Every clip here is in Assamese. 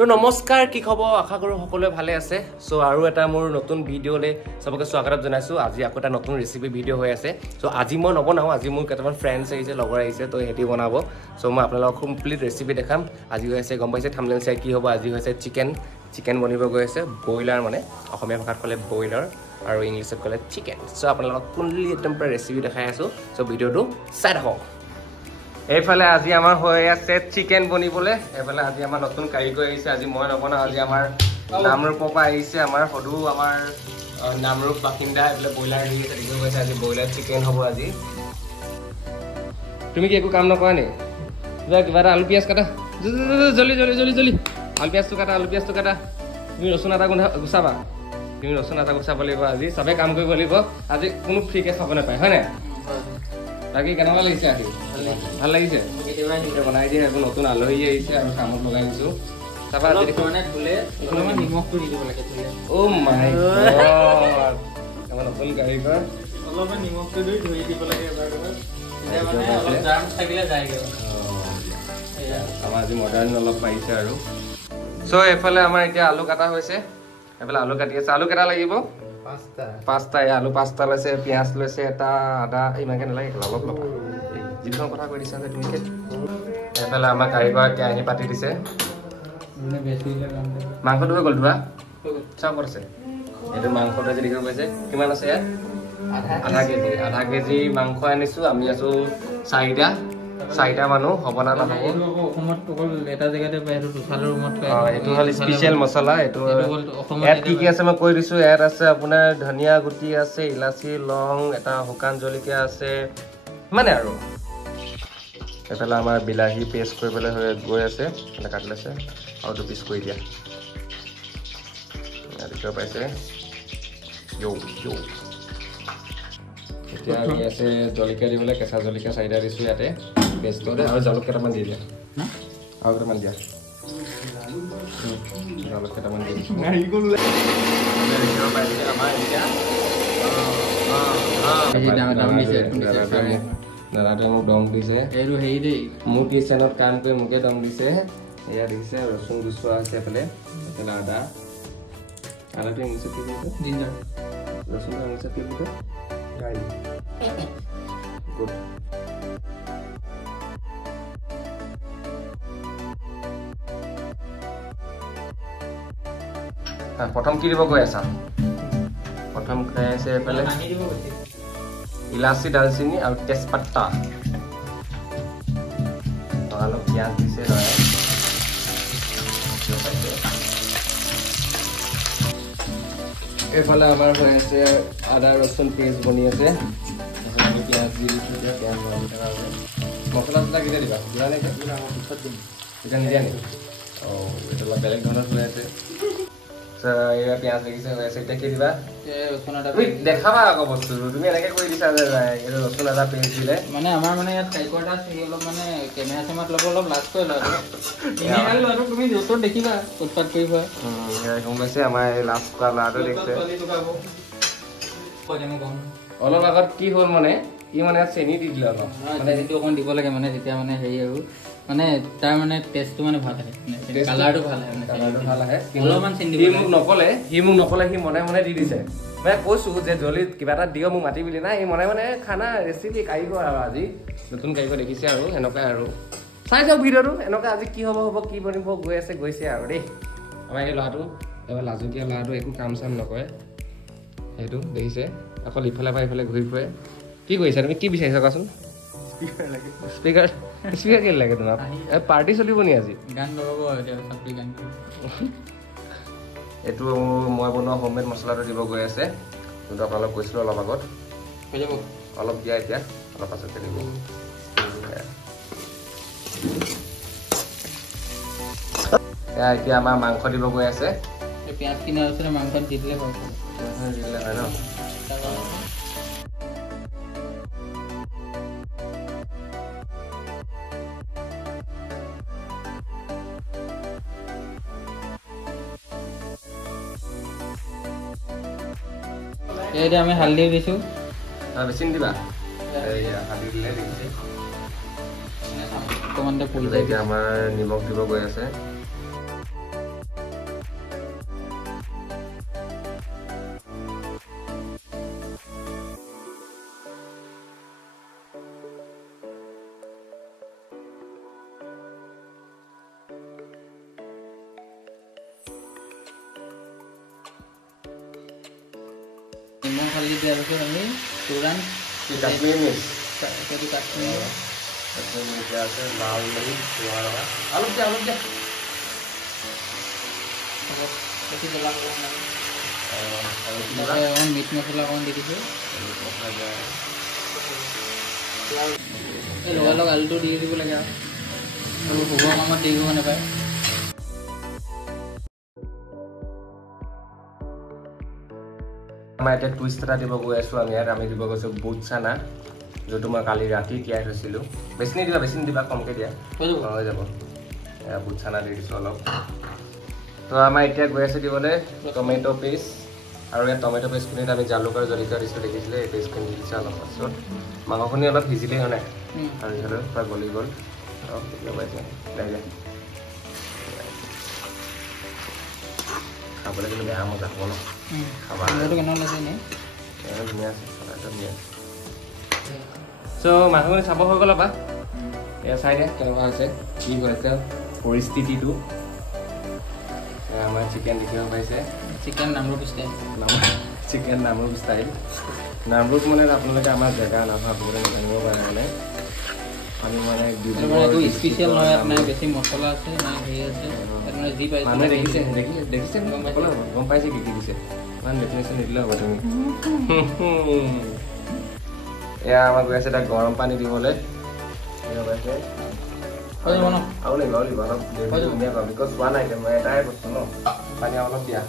তো নমস্কাৰ কি খবৰ আশা কৰো সকলোৱে ভালে আছে সো আৰু এটা মোৰ নতুন ভিডিঅ'লে সবকে স্বাগত জনাইছো আজি আকৌ এটা নতুন ৰেচিপি ভিডিঅ' হৈ আছে সো আজি মই নবনাও আজি মোৰ কেইটামান ফ্ৰেণ্ডছ আহিছে লগৰ আহিছে তো হেতি বনাব সো মই আপোনালোকক কমপ্লিট ৰেচিপি দেখাম আজি হৈছে গম পাইছে থাম্বনেল চাই কি হ'ব আজি হৈছে চিকেন বনিব গৈ আছে বইলাৰ মানে অসমীয়া ভাষাত ক'লে বইলাৰ আৰু ইংলিছত ক'লে চিকেন সো আপোনালোকক ফুললি একদম পুৰা ৰেচিপি দেখাই আছো সো ভিডিঅ'টো চাই থাকক এইফালে আজি আমাৰ হৈ আছে চিকেন বনিবলে এইফালে আজি আমাৰ নতুন কাৰিকৰ আহিছে আজি মই নবনা আজি আমাৰ নামৰূপৰ পৰা আহিছে আমাৰ সদু আমাৰ নামৰূপ বাসিন্দা এইফালে বইলাৰ দি আছে দেখি গৈছে আজি বইলাৰ চিকেন হ'ব আজি তুমি কি একো কাম নকৰা নে কিবা এটা আলু পিয়াজ কাটা জলদি আলু পিয়াজটো কাটা তুমি ৰচুন আদা গুচাবা তুমি ৰচুন আদা গুচাব লাগিব আজি চবে কাম কৰিব লাগিব আজি কোনো ফ্ৰীকে খাব নাপায় হয় নাই বাকি কেনেকুৱা লাগিছে আজি ভাল লাগিছে বনাই দিয়ে আকৌ নতুন আলহী আহিছে আৰু কামত লগাই দিছো তাৰপৰা অলপমান নিমখটো দি দিব লাগে অ' মাই গড আমাৰ নতুন কাৰিকৰ অলপমান নিমখটো দি ধুই দিব লাগে আমাৰ আজি মডাৰ্ণ অলপ পাইছে আৰু চ' এইফালে আমাৰ এতিয়া আলু কাটা হৈছে এইফালে আলু কাটি আছে আলু কেইটা লাগিব পাঁচটা আলু পাঁচটা লৈছে পিঁয়াজ লৈছে এটা আদা ইমানকে নালাগে অলপ ল'বা যিখন কথা কৈ দিছা যে তুমি এইফালে আমাৰ কাৰিকৰ কেৰাহী পাতি দিছে মাংসটো হৈ গ'ল ধোৱা চব আছে এইটো মাংসটো যদি কৰিব পাইছে কিমান আছে ইয়াত আধা কেজি মাংস আনিছো আমি আছো চাৰিটা মানুহ হ'ব না নহ'ব এটা জেগাতে এইটো হ'ল স্পেচিয়েল মছলা এইটো ইয়াত কি আছে মই কৈ দিছো ইয়াত আছে আপোনাৰ ধনিয়া গুটি আছে ইলাচি লং এটা শুকান জলকীয়া আছে মানে আৰু এইফালে আমাৰ বিলাহী পেষ্ট কৰিবলৈ গৈ আছে এটা কাটি লৈছে আৰু 2 পিচ কৰি দিয়া দেখিব পাইছে এতিয়া আমি আছে জলকীয়া দিবলৈ কেঁচা জলকীয়া 4টা দিছোঁ ইয়াতে পেষ্টতে আৰু জালুক কেইটামান দি দিয়া আৰু কেইটামান দিয়া জালুক কেইটামান দি দিছোঁ দাদাটোৱে মোক দম দিছে এইটো হেৰি দেই মোৰ কিচেনত কাম কৰি মোকে দম দিছে এয়া দেখিছে ৰচুন গুচোৱা আছে এইফালে আদাটো ইংলিছত কি কৈছে জিঞ্জাৰ ৰচুনটো ইংলিছত কি কৈছে Good. প্ৰথম কি দিব গৈ আছা প্ৰথম খাই আছে এইফালে ইলাচি দালচিনি আৰু তেজপাতা অলপ পিঁয়াজ দিছে এইফালে আমাৰ হৈ আছে আদা ৰচুন পেষ্ট বনি আছে পিঁয়াজ দি দিছোঁ এতিয়া পিঁয়াজ বনাই থকা আছে মছলা চছলা কেতিয়া দিবা গুড়া নে পিছত দিম এতিয়া নিদিয়া নেকি অঁ এইটো অলপ বেলেগ ধৰণৰ হৈ আছে এয়া পিঁয়াজ দেখিছে হৈ আছে এতিয়া কি দিবা তুমি দেখাবা আকৌ বস্তুটো তুমি এনেকৈ কৰি দিছা যে এইটো ৰচুন আদা পেষ্ট দিলে মানে আমাৰ মানে ইয়াত কাৰিকৰ এটা আছে অলপ মানে কেমেৰা চেমেৰাত ল'ব অলপ লাজ কৰি ল'ৰাটো তুমি য'ত দেখিবা উৎপাত কৰি হয় গম পাইছে আমাৰ এই লাজ কৰা ল'ৰাটো দেখিছে অলপ আগত কি হ'ল মানে ই মানে চেনি দি দিলে অলপ মানে সেইটো অকণ দিব লাগে মানে তেতিয়া মানে হেৰি আৰু মানে তাৰ মানে টেষ্টটো মানে ভাল আহে কালাৰটো ভাল আহে অলপমান চেনি দিব সি মোক নকলে সি মনে মনে দি দিছে মানে কৈছো যে জলদি কিবা এটা দিয় মোক মাতি বুলি নাই সি মনে খানা ৰেচিপি কাৰিকৰ আৰু আজি নতুন কাৰিকৰ দেখিছে আৰু এনেকুৱাই আৰু চাই যাওক ভিডিঅ'টো এনেকুৱা আজি কি হ'ব কি বনিব গৈছে আৰু দেই আমাৰ এই ল'ৰাটো এবাৰ লাজুকীয়া ল'ৰাটো একো কাম চাম নকৰে সেইটো দেখিছে অকল ইফালে পৰা ইফালে ঘূৰি ফুৰে কি কৰিছা তুমি কি বিচাৰিছা কোৱাচোন স্পীকাৰ কেলে লাগে তোমাক পাৰ্টি চলিব নি আজি গান লগাব এইটো মই বনোৱা হোমমেড মছলাটো দিব গৈ আছে যোনটো আপোনালোক কৈছিলোঁ অলপ আগত অলপ দিয়া এতিয়া অলপ পাছতকৈ দিব এতিয়া আমাৰ মাংস দিব গৈ আছে পিঁয়াজ কিনাৰ ওচৰত মাংসত দি দিলে হয় ন এতিয়া আমি হালধি দিছোঁ বেছি নিদিবা হালধি দিলে দেখিছে অকণমানতে পুৰি যায় এতিয়া আমাৰ নিমখ দিব গৈ আছে দিয়াৰ পিছত আমি তুৰাণ কাশ্মীৰ মিৰ্চ সেইটো কাশ্মীৰ মিৰ্চ আছে লাল মিৰ্চ অলপ দিয়া বেছি জ্বলা হ'ব নালাগে অকণ মিট মছলা অকণ দি দিছোঁ এই লগালগ আলুটো দি দিব লাগে আৰু শুবৰ কামত দি দিব নাপায় আমাৰ এতিয়া টুইষ্ট এটা দিব গৈ আছোঁ আমি ইয়াত আমি দিব গৈছোঁ বুট চানা যোনটো মই কালি ৰাতি তিয়াই থৈছিলোঁ বেছি নিদিবা কমকৈ দিয়া হৈ যাব বুট চানা দি দিছোঁ অলপ তো আমাৰ এতিয়া গৈ আছে দিবলৈ টমেটো পেষ্ট আৰু এই টমেটো পেষ্টখিনিত আমি জালুক আৰু জলকীয়া দিছোঁ দেখিছিলে এই পেষ্টখিনি দি দিছোঁ অলপ পাছত মাংসখিনি অলপ সিজিলেই হয় নাই আৰু যিহেতু পুৰা গলি গ'ল অলপ লগাইছে খাবলৈ কিন্তু বেয়া মজা হ'ব ন খাবা ধুনীয়া আছে চ' মাংসখিনি চাব হৈ গ'ল বা এয়া চাই দিয়া কেনেকুৱা হৈছে কি হৈছে পৰিস্থিতিটো আমাৰ চিকেন দেখিব পাইছে চিকেন নামৰূপ ষ্টাইল নামৰূপ মানে আপোনালোকে আমাৰ জেগা নাভাবোঁ জানিব পাৰে মানে আমি মানে স্পেচিয়েল নহয় ইয়াত নাই বেছি মছলা আছে নাই হেৰি আছে যি পাইছে মানুহে দেখিছে গম পাইছে কি দিছে ইমান ডেফিনেশ্যন নিদিলে হ'ব তুমি এয়া আমাৰ গৈ আছে এতিয়া গৰম পানী দিবলৈ পাইছে আৰু লাগিব অলপ ধুনীয়া পাম বিকজ চোৱা নাই মই এটাই বস্তু ন পানী অলপ দিয়া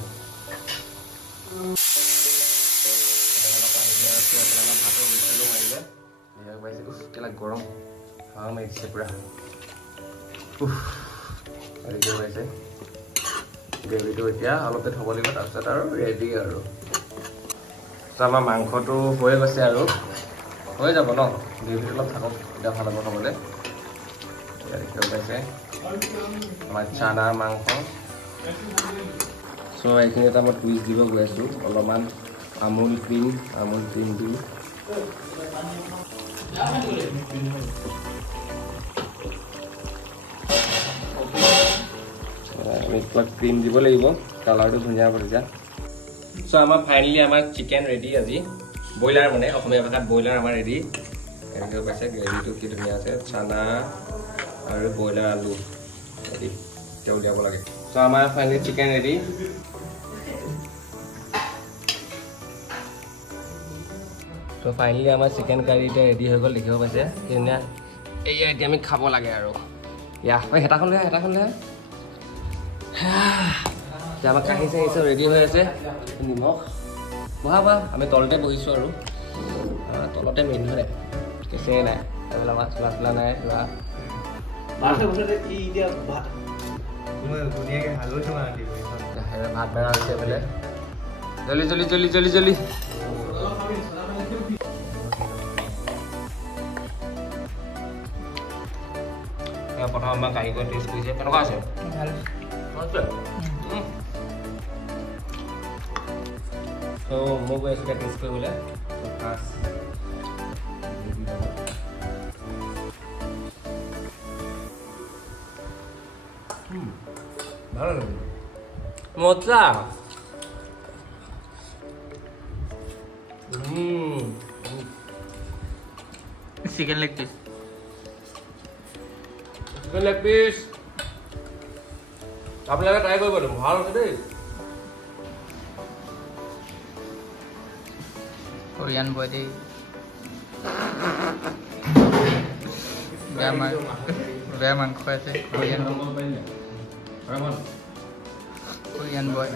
ভাতৰ হুইচেলো মাৰিলে পাইছে কেলা গৰম হাৱা মাৰিছে পুৰা ৰেডি পাইছে গ্ৰেভিটো এতিয়া অলপতে থ'ব লাগিব তাৰপিছত আৰু ৰেডি আৰু আমাৰ মাংসটো হৈ গৈছে আৰু হৈ যাব ন গ্ৰেভিটো অলপ থাকক এতিয়া ভাল হ'ব খাবলৈ দেখিব পাইছে আমাৰ চানা মাংস চ' এইখিনি এটা মই টুইষ্ট দিব গৈ আছোঁ অলপমান আমুল ক্ৰীম দি ক্ৰীম দিব লাগিব কালাৰটো ধুনীয়া হ'ব তেতিয়া চ' আমাৰ ফাইনেলি আমাৰ চিকেন ৰেডি আজি ব্ৰইলাৰ মানে অসমীয়া ভাষাত ব্ৰইলাৰ আমাৰ ৰেডি এনেকৈ পাইছে গ্ৰেভিটো কি ধুনীয়া আছে চানা আৰু ব্ৰইলাৰ আলু ৰেডি এতিয়া উলিয়াব লাগে চ' আমাৰ ফাইনেলি চিকেন ৰেডি ত' ফাইনেলি আমাৰ চিকেন কাৰী এতিয়া ৰেডি হৈ গ'ল দেখিব পাইছে কি ধুনীয়া এয়া এতিয়া আমি খাব লাগে আৰু ইয়া হেতাখন লৈ এতিয়া আমাৰ কাঁহী চাহী চব ৰেডি হৈ আছে নিমখ বহা আমি তলতে বহিছোঁ আৰু তলতে মেইন হয় কেঁচে নাই এইবিলাক মাছ মছলা নাই ভাত বেৰা হৈছে বোলে জলি প্ৰথম আমাৰ কাৰিকৰ টেষ্ট কৰিছে কেনেকুৱা আছে ত' মই গৈ আছোঁ টেষ্ট কৰিবলৈ ভাল লাগে মজা চিকেন লেগ পিস আপোনালোকে ট্ৰাই কৰিব দিম ভাল আছে দেই কোৰিয়ান বয় দেই বেয়া মাংস আছে কোৰিয়ান বয়